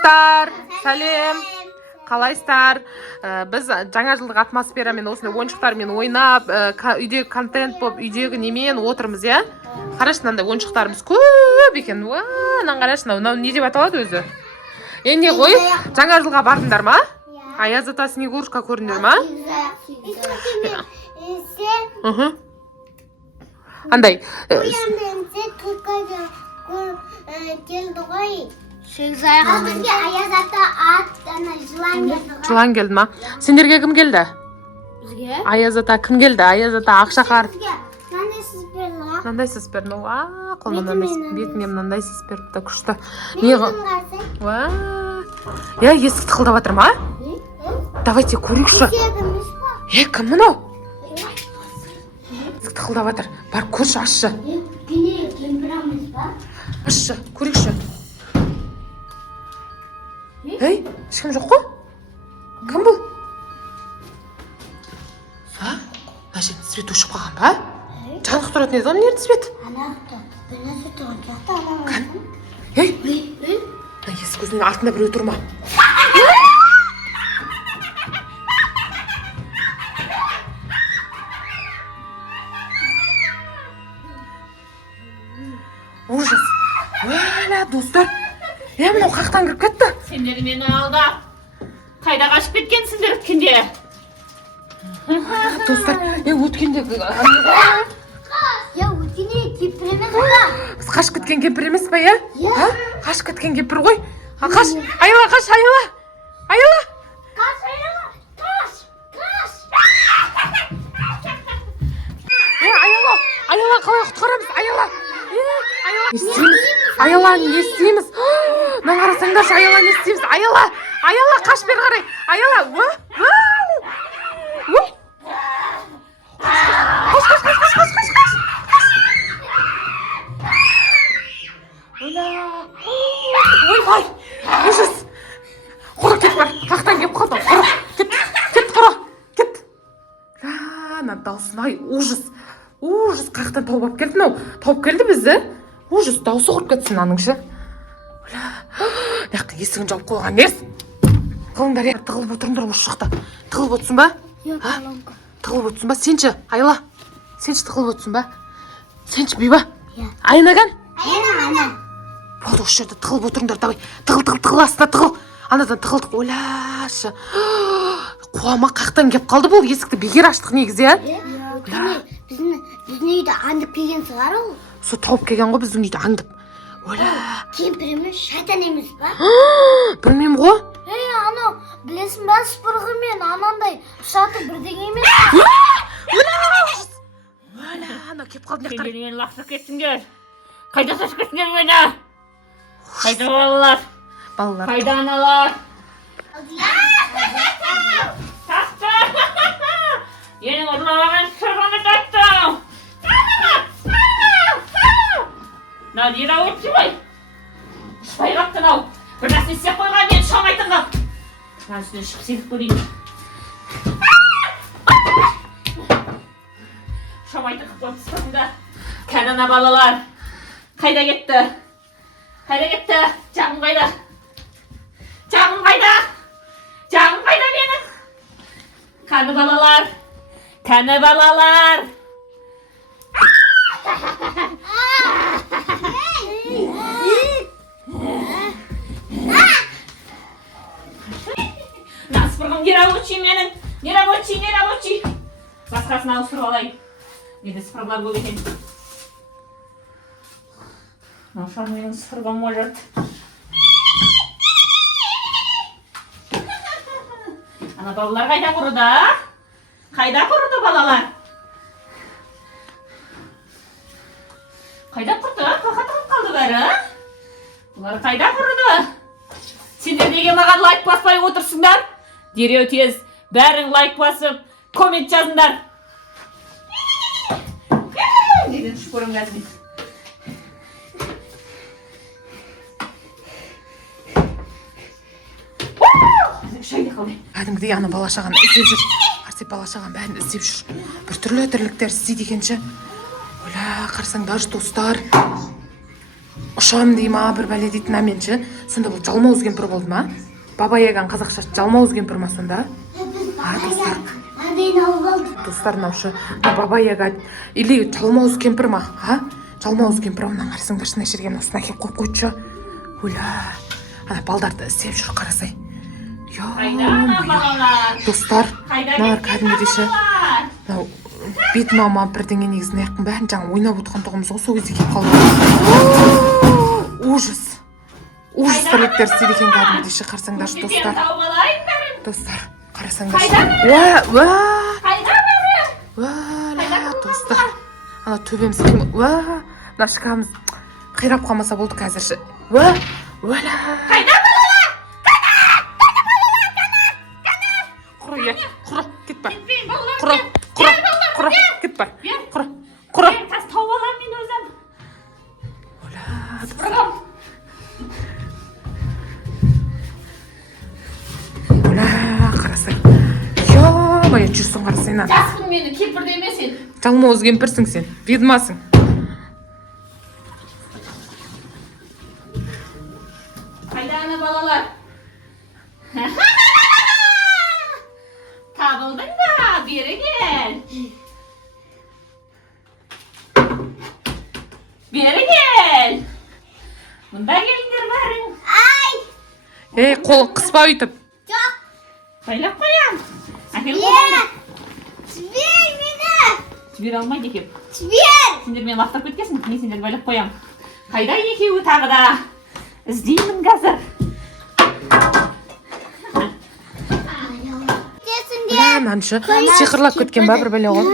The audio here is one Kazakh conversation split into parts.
достар, сәлем. Қалайсыздар? Біз жаңа жылдық атмосферамен осындай ойыншықтармен ойнап, үйдегі контент болып, үйдегі немен отырмыз, иә? Қарашы, мынандай ойыншықтарымыз көп екен. Мынаны қарашы, мынау не деп аталады өзі? Енді ғой, жаңа жылға бардыңдар ма? Аяз ата Снегурушка көрдіңдер ма? Андай. Келді ғой. Бізге Аяз ата жылан келді ма? Сендерге кім келді? Бізге? Аяз ата кім келді? Аяз ата Ақшақар. Мынандай сіз берді ма? Мынандай сіз берді. Қолымнан бетіңе мынандай сіз берді. Күшті. Я есік тықылдап жатыр ма? Давайте көрейікші. Кім мынау? Есік тықылдап жатыр. Бар көрші, ашшы. Ашшы, көрейікші. Ешкім жоқ қой? Кім бұл? Мына жерден свет өшіп қалған ба? Жанық тұратын еді, оның ерді свет? Есік көзінің артында біреу тұр ма? Ужас. Достар. Мынау қақтан кіріп кетті. Сендер мені алдап. Қайда қашып кеткенсіңдер өткенде? Достар, өткенде кемпір емес па? Біз қашып кеткен кемпір емес па, иә? Қашып кеткен кемпір ғой. Қаш, айла, қаш, айла. Айла. Қаш, айла. Қаш. Айла, қалай құтқарамыз? Айла. Айла, не істейміз? Мына қарасаңдаршы, айла, не істейміз? Айла, қаш бері қарай. Айла. Ойбай, ужас. Құра, кет бар. Қақтан кеп қалды. Құра, кет, құра, кет. Даусын, ужас. Ужас, қақтан тауып алып келді мынау. Тауып келді бізді. Ужас, дауысы құрып кетсін аныңшы. Есігін жауып қойған нес. Қылыңдар, тығылып отырыңдар осы жақта. Тығылып отырсың ба? Тығылып отырсың ба? Сенші, айла. Сенші тығылып отырсың ба? Сенші бейба? Айнаган? Болды, осы жерде тығылып отырыңдар, давай. Тығыл, астына тығыл. Анадан тығылдық, ойлашы. Қуама қақтан кеп қалды бұл, есікті бекер аштық негізі, иә? Біздің үйді аңдып келген шығар ол? Со тауып келген ғой біздің үйді аңдып. Кемпір емес, шайтан емес ба? Білмеймін ғой. Анау, білесің ба, сыпырғы мен анандай ұшаты бірдеңе емес. Ана кеп қалды не Сендер мені лақсып кеттіңдер. Қайда шашып кеттіңдер мені? Қайда балалар? Қайда аналар? Тақты! Енің ұрлаған сырғаны таттым! Мынау нері өтсі ғой? Ұшпай қаптың ау. Бір нәрсе істеп қойған мен шамайтын қап. Мына үстіне шығып селіп көрейін. Шамайтын қып қойып тұспасында. Кәнана балалар. Қайда кетті? Жағым қайда? Жағым қайда менің? Кәні балалар. Насыпырғым не рабочий. Басқасына ауыстырып алайын. Неде сыпырғылар көп екен. Наушан менің сыпырғым может. Ана балалар қайда құрыды? Қайда құрыды балалар? Қайда құрды? Қақа тығып қалды бәрі? Бұлар қайда құрыды? Сендер неге маған лайк баспай отырсыңдар? Дереу тез бәрің лайк басып, коммент жазыңдар. Неден түшіп көрім қазір. Шайды қалды. Кәдімгідей ана бала-шағаны іздеп жүр. Қарсы бала-шағаны бәрін іздеп жүр. Бір түрлі тірліктер істейді екенші. Қарасаңдаршы достар. ұшам дей ма бір бәле дейтін аменші. Сонда бұл жалмауыз кемпір болды ма? Баба Яган қазақша жалмауыз кемпір ма сонда? Достар. Достар мынаушы Баба Яга или жалмауыз кемпір ма? Жалмауыз кемпір мына қарасаңдаршы мына жерге мынасына әкеліп қойып қойшы. Уля. Ана балдарды іздеп жүр қарасай. Достар, мыналар кәдімгідейші. Бет мама бірдеңе негізін аяқтың бәрін жаңа ойнап отырған тұғымыз ғой, сол кезде келіп қалды. Ужас. Ужас тірліктер істейді екен кәдімгідейші, қарасаңдаршы достар. Достар, қарасаңдаршы. Достар. Ана төбеміз қимыл. Мына шкафымыз қирап қалмаса болды қазірші. Құра, кет бар. Құра, кет бар. Құра. Тас тауып алам мен өзім. Қарасай. Ё-моё, жүрсің қарасай нан. Жасқын мені кемпір демесін. Жалмауыз кемпірсің сен, ведьмасың. Қайда ана балалар? Табылдың ба? Бері кел. Бері кел. Мұнда келіңдер бәрің. Қолың қыспа өйтіп. Байлап қоям. Әкел қолыңды. Жібер мені. Жібере алмайды екем. Жібер. Сендер мен лақтап кеткесін, мен сендер байлап қоям. Қайда екеуі тағы да? Іздеймін қазір. Мынаншы сиқырлап кеткен ба бір бәле ғой.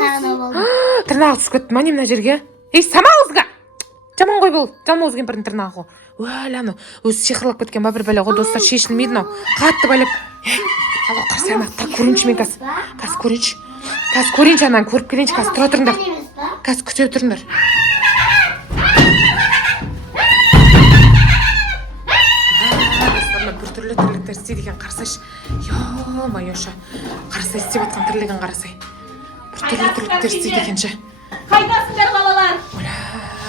Тырнағы түсіп кетті ма не мына жерге? Самауызға! Жаман ғой бұл, жалмауыз кемпірдің тырнағы ғой. Өләні, өзі сиқырлап кеткен ба бір бәле ғой, достар, шешілмейді мынау. Қатты байлап. Ала қарсай ана, көрейінші мен қазір. Қазір көрейінші. Қазір көрейінші анан, көріп келейінші, қазір тұра тұрыңдар. Қазір күтіп тұрыңдар. Біртүрлі тірліктер істейді екен, қарасайшы. Ё-моё-ша. Қарасай істеп атқан тірлігін қарасай. Біртүрлі тірліктер істейді екенші. Қайдасыңдар балалар?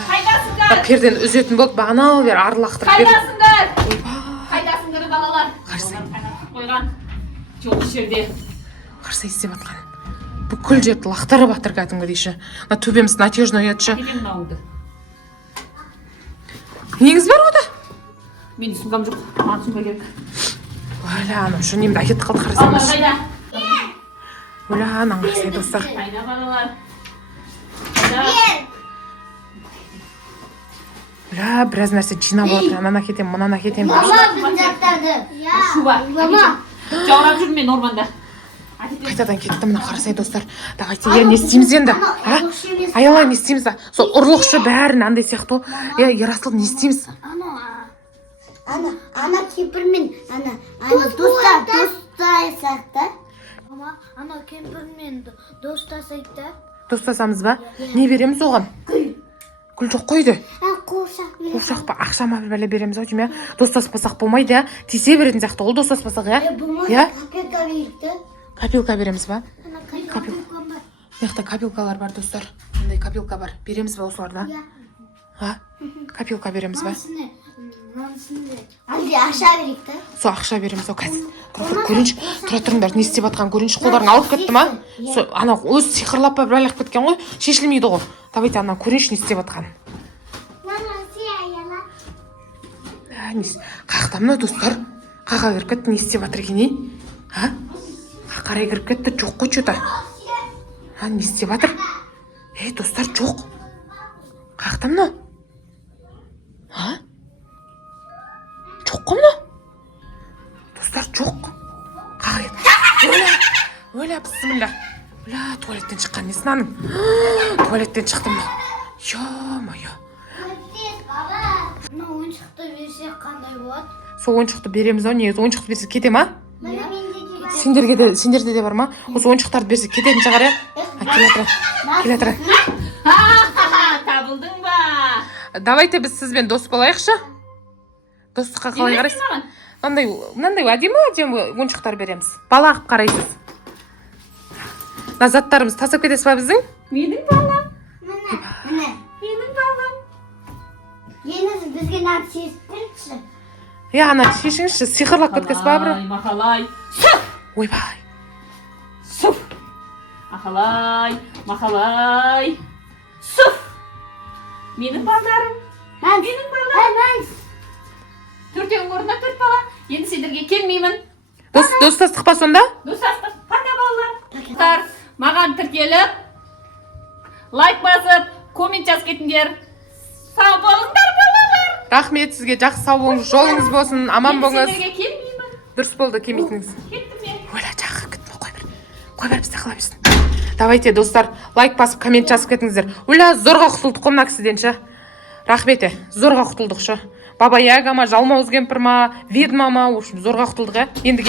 Қайдасыңдар? Пердені үзетін болды, бағанал бер арылақтырып берді. Қайдасыңдар? Қайдасыңдар балалар? Қарасай. Қойған. Жоқ жерде. Қарасай істеп атқан. Бүкіл жерді лақтырып атыр кәдімгідейші. Мына төбеміз натежно ұятшы. Келем мынауды. Неңіз бар ода? Мен сумкам жоқ. Маған сумка керек. Өлә, анау шу немді әкетті қалды қарасаңдаршы. Қайда? Өлә, анан қарасай достар. Қайда балалар? Қайда? Өлә, біраз нәрсе жинап отыр. Анан әкетем, мұнан әкетем. Мама біздің заттарды. Шуба. Мама. Жаурап жүрмін мен орманда. Қайтадан кетті мына қарасай достар. Давайте, не істейміз енді? Аялай, не істейміз? Сол ұрлықшы бәрін андай сияқты. Ерасыл, не істейміз? Ана кемпірмен, ана достасайық та. Мама, ана кемпірмен достасайық та. Достасамыз ба? Не береміз оған? Гүл жоқ қойды. Қуыршақ береміз. Қуыршақ па, ақшама бір бәле береміз ау деймін. Достаспасақ болмайды, тисе беретін сияқты ол достаспасақ, Болмаса копилка берейік та. Копилка береміз ба? Копилка бар. Мықты копилкалар бар достар. Мындай копилка бар. Береміз ба осыларда? Копилка береміз ба? Әлде ақша берейік та. Сол ақша береміз ау қазір. Көрінші, тұра тұрыңдар, не істеп атқан көрінші, қолдарын алып кетті ма? Ана өз сиқырлап ба бір айлақ кеткен ғой, шешілмейді ғой. Давайте ана көрінші, не істеп атқан. Қақта мына достар, қаға кіріп кетті, не істеп атыр екен, қарай кіріп кетті, жоқ қой че-то. Не істеп атыр? Достар, жоқ. Қақта мына? Жоқ қой мына? Достар, жоқ. Қаға кетті. Өлә, бісміллә. Өлә, туалеттен шыққан несін аның? Туалеттен шықты мына. Ё-моё. Мына ойыншықты берсек қандай болады? Сол ойыншықты береміз ау, негізі ойыншықты берсек кете ма? Сендерде де бар ма? Осы ойыншықтарды берсек кететін шығар, Келе тұра. Табылдың ба? Давайте біз сізбен дос болайықшы. Достыққа қалай қарайсыз? Мынандай әдемі ойыншықтар береміз. Бала қып қарайсыз. Заттарымыз тасып кетесіз ба біздің? Менің балам. Міне. Менің балам. Еңіз бізге нәрсе сезіп беріңізші. ана шешіңізші, сиқырлап кеткенсіз ба бір? Махалай. Сүф! Ойбай. Сүф! Махалай. Сүф! Менің балдарым. Менің балдарым. Төртеуің орнына 4 бала. Енді сендерге келмеймін. Достастық па сонда? Достастық. Пока балалар. Маған тіркеліп, лайк басып, коммент жазып кетіңдер. Сау болыңдар балалар. Рахмет сізге, жақсы сау болыңыз, жолыңыз болсын, аман болыңыз. Сендерге келмеймін. Дұрыс болды, келмейтініңіз. Кеттім мен. Ойла, жақсы күтіп қой бір бізде қала берсін. Давайте, достар, лайк басып, коммент жазып кетіңіздер. Ойла, зорға құтылдық қой мына кісіден ше. Рахмет, зорға құтылдық ше. Баба Яга ма, жалмауыз кемпір ма, ведьма ма, в общем, зорға құтылдық, енді